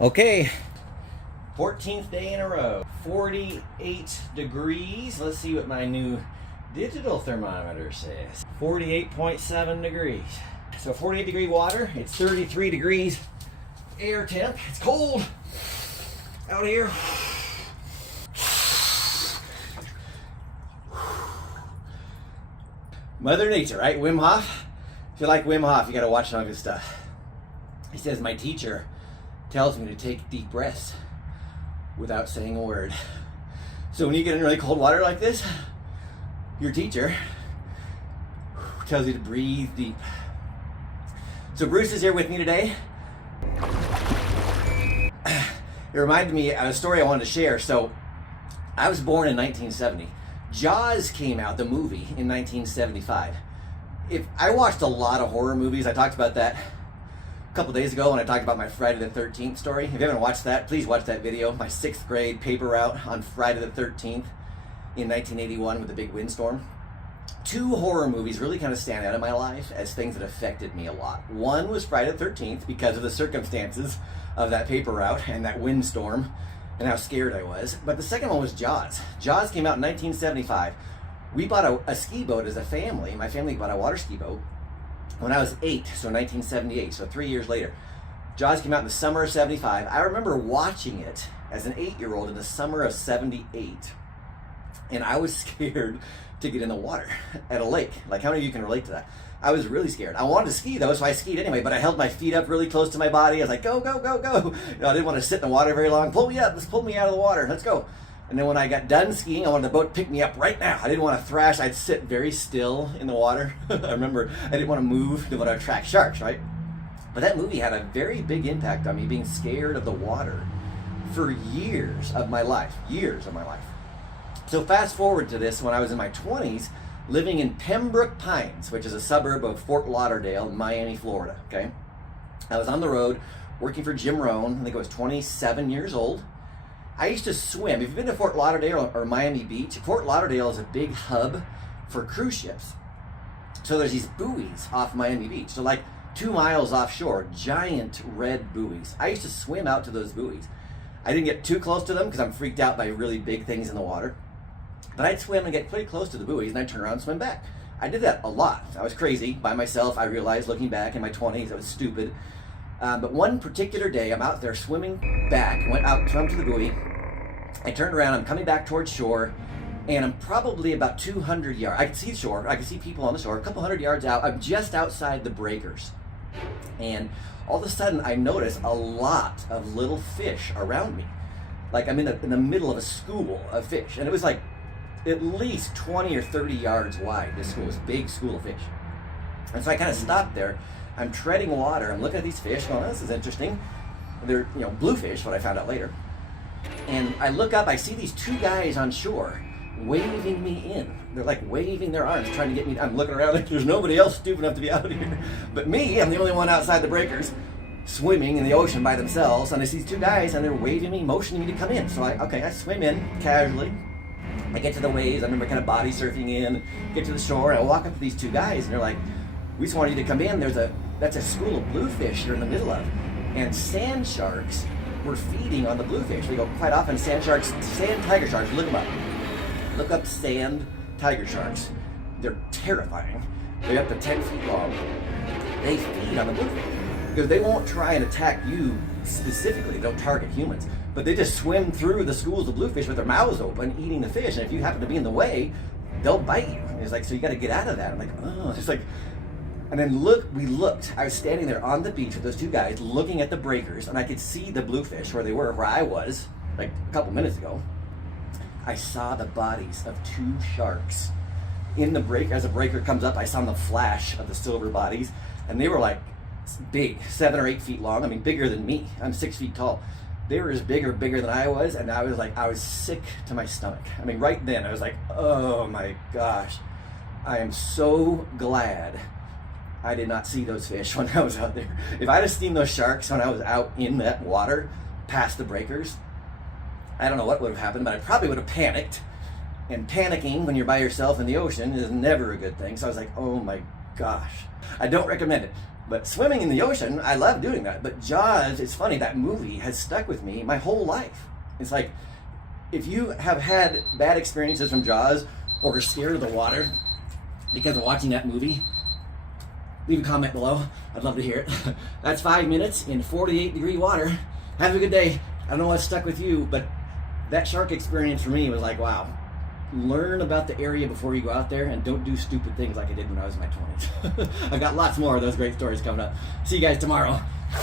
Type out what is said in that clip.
Okay, 14th day in a row, 48 degrees. Let's see what my new digital thermometer says. 48.7 degrees. So 48 degree water, it's 33 degrees air temp. It's cold out here. Mother Nature, right? Wim Hof. If you like Wim Hof, you gotta watch some of his stuff. He says, my teacher tells me to take deep breaths without saying a word. So when you get in really cold water like this, your teacher tells you to breathe deep. So Bruce is here with me today. It reminded me of a story I wanted to share. So I was born in 1970. Jaws came out, the movie, in 1975. If I watched a lot of horror movies, I talked about that a couple days ago when I talked about my Friday the 13th story. If you haven't watched that, please watch that video. My 6th grade paper route on Friday the 13th in 1981 with the big windstorm. Two horror movies really kind of stand out in my life as things that affected me a lot. One was Friday the 13th because of the circumstances of that paper route and that windstorm and how scared I was. But the second one was Jaws. Jaws came out in 1975. We bought a ski boat as a family. My family bought a water ski boat when I was 8, so 1978, so 3 years later. Jaws came out in the summer of 75. I remember watching it as an 8-year-old in the summer of 78, and I was scared to get in the water at a lake. Like, how many of you can relate to that? I was really scared. I wanted to ski though, so I skied anyway, but I held my feet up really close to my body. I was like, go, go, go, go. You know, I didn't want to sit in the water very long. Pull me up, let's pull me out of the water, let's go. And then when I got done skiing, I wanted the boat to pick me up right now. I didn't want to thrash. I'd sit very still in the water. I remember I didn't want to move. Didn't want to attract sharks, right? But that movie had a very big impact on me, being scared of the water for years of my life. Years of my life. So fast forward to this when I was in my 20s, living in Pembroke Pines, which is a suburb of Fort Lauderdale, Miami, Florida, okay? I was on the road working for Jim Rohn. I think I was 27 years old. I used to swim. If you've been to Fort Lauderdale or Miami Beach, Fort Lauderdale is a big hub for cruise ships. So there's these buoys off Miami Beach. So like 2 miles offshore, giant red buoys. I used to swim out to those buoys. I didn't get too close to them because I'm freaked out by really big things in the water. But I'd swim and get pretty close to the buoys and I'd turn around and swim back. I did that a lot. I was crazy by myself. I realized looking back in my 20s, I was stupid. But one particular day, I'm out there swimming back, went out, swam to the buoy. I turned around, I'm coming back towards shore, and I'm probably about 200 yards. I could see the shore, I could see people on the shore, a couple hundred yards out. I'm just outside the breakers. And all of a sudden, I notice a lot of little fish around me. Like I'm in the middle of a school of fish. And it was like at least 20 or 30 yards wide, this school, this big school of fish. And so I kind of stopped there. I'm treading water, I'm looking at these fish, going, oh, this is interesting. They're, bluefish, what I found out later. And I look up, I see these two guys on shore waving me in. They're like waving their arms, trying to get me. I'm looking around, like there's nobody else stupid enough to be out here. But me, I'm the only one outside the breakers, swimming in the ocean by themselves. And I see these two guys, and they're waving me, motioning me to come in. So I swim in casually. I get to the waves, I remember kind of body surfing in, get to the shore, and I walk up to these two guys, and they're like, we just wanted you to come in. That's a school of bluefish you're in the middle of. And sand sharks were feeding on the bluefish. We go quite often, sand tiger sharks, look them up. Look up sand tiger sharks. They're terrifying. They're up to 10 feet long. They feed on the bluefish because they won't try and attack you specifically. They don't target humans, but they just swim through the schools of bluefish with their mouths open, eating the fish. And if you happen to be in the way, they'll bite you. And it's like, so you got to get out of that. I'm like, oh, it's like. And then we looked. I was standing there on the beach with those two guys looking at the breakers, and I could see the bluefish where they were, where I was, like a couple minutes ago. I saw the bodies of 2 sharks in the break. As a breaker comes up, I saw the flash of the silver bodies, and they were like big, 7 or 8 feet long. I mean, bigger than me. I'm 6 feet tall. They were as bigger than I was, and I was sick to my stomach. I mean, right then, I was like, oh my gosh. I am so glad I did not see those fish when I was out there. If I'd have seen those sharks when I was out in that water, past the breakers, I don't know what would have happened, but I probably would have panicked. And panicking when you're by yourself in the ocean is never a good thing. So I was like, oh my gosh. I don't recommend it. But swimming in the ocean, I love doing that. But Jaws, it's funny, that movie has stuck with me my whole life. It's like, if you have had bad experiences from Jaws or are scared of the water because of watching that movie, leave a comment below. I'd love to hear it. That's 5 minutes in 48-degree water. Have a good day. I don't know what's stuck with you, but that shark experience for me was like, wow. Learn about the area before you go out there, and don't do stupid things like I did when I was in my 20s. I've got lots more of those great stories coming up. See you guys tomorrow.